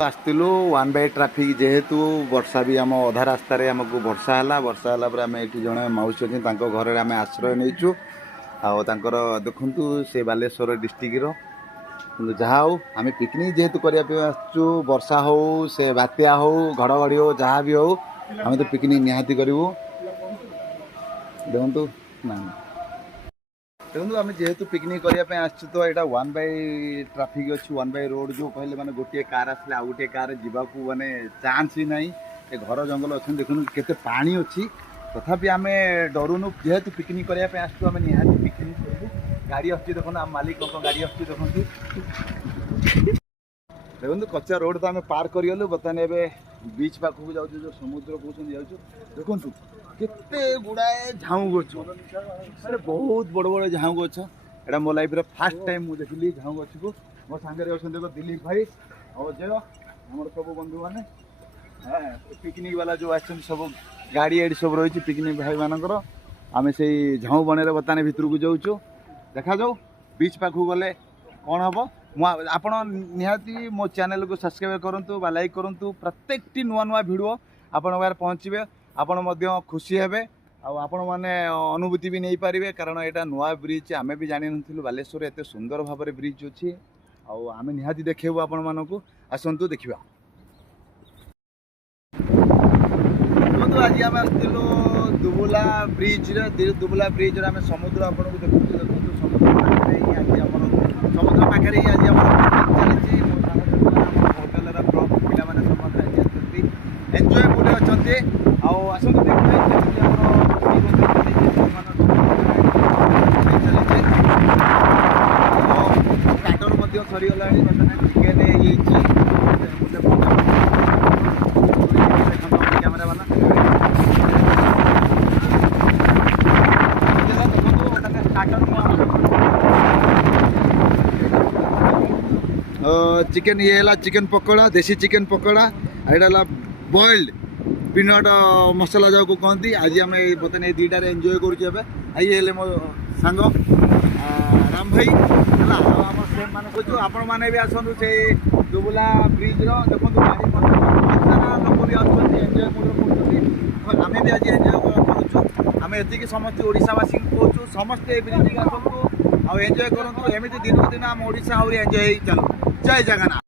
आसलु one by traffic जेहेतु वर्षा भी आम अधा रास्त आमको वर्षा है आम ये जड़े मौसी अच्छे घर आम आश्रय नहींचु आर देखु से बालेश्वर डिस्ट्रिक्टर कि जहाँ हो आम पिकनिक जेहेतु करने आसचु वर्षा हो से बात्या हो घड़घड़ी हो जहाँ भी हो आम तो पिकनिक निहाती करूँ देखु ना देखो आम जेहेतु पिकनिक करने आसचु तो यहाँ वन बाय ट्राफिक अच्छी वन बाय रोड जो कहले माने गोटे कार आसले आ गोटे कार जावाक माने चान्स ही नहीं घर जंगल अच्छे देखुन केते पानी अच्छी तथापि आम डरुनु जेहेतु पिकनिक करने आसचु आम निहाती पिकनिक करूँ गाड़ी आसची देखो आम मालिक गाड़ी आसची देखो देखो कच्चा रोड तो आम पार करगलु बर्तमान ए बीच पाखक जाऊँ जो समुद्र कहते जाऊँ देखु केते गुड़ाए झाऊ गछ अरे बहुत बड़ बड़ झाऊ गछ एटा मो लाइफ फास्ट टाइम मुझे देखिली झाऊ गछ को मो सांगे अच्छा देखो दिलीप भाई और जय आम सब बंधु मैंने पिकनिक वाला जो आस सब गाड़ी एडी सब रही पिकनिक भाई मानकर आम से झाऊ बने बर्तमान भितर को जाऊँ देखा जाऊ बीच पाखक गले कौन हम आपण निहाती मो चैनल को सब्सक्राइब करूँ लाइक करूँ प्रत्येक नुआ नुआ भिडियो आपण पाखे पहुँचे आपण खुशी हेबे आपण माने अनुभूति भी नहीं पारे कारण यहाँ नुआ ब्रिज आमे भी जानी नथिलु बालेश्वर एते सुंदर भाव में ब्रिज अच्छी आमे निहाती देखेबु आपण मानकु आसंतु देखिबा तो आज आम आसलु दुबुला ब्रिज आम समुद्र आपन को देखु समुद्र पाखे ही आज चलती होटेल पिला माने समस्त एंजॉय पूरे अच्छे आसतु स्टार्टर सरीगला चिकेन कैमेरा वाला चिकेन ये है चिकेन पकोड़ा देसी चिकेन पकोड़ा यहाँ बॉइल्ड पीनट मसला जाओ को कहती आज आम बर्तमान ये दुटार एंजॉय करें मो सांग राम भाई है आम सेम मान कह आपण मैंने भी आसतु से दुबुला ब्रिज देखो गाड़ी लोक भी एंजॉय आम भी आज एंजॉय करूँ आम ये समस्त ओडावासी कहूँ समस्ते ब्रिज आसतु एंजॉय करूँ एमती दिन को दिन आम ओडा आहरी एंजॉय चलो जय जगन्नाथ।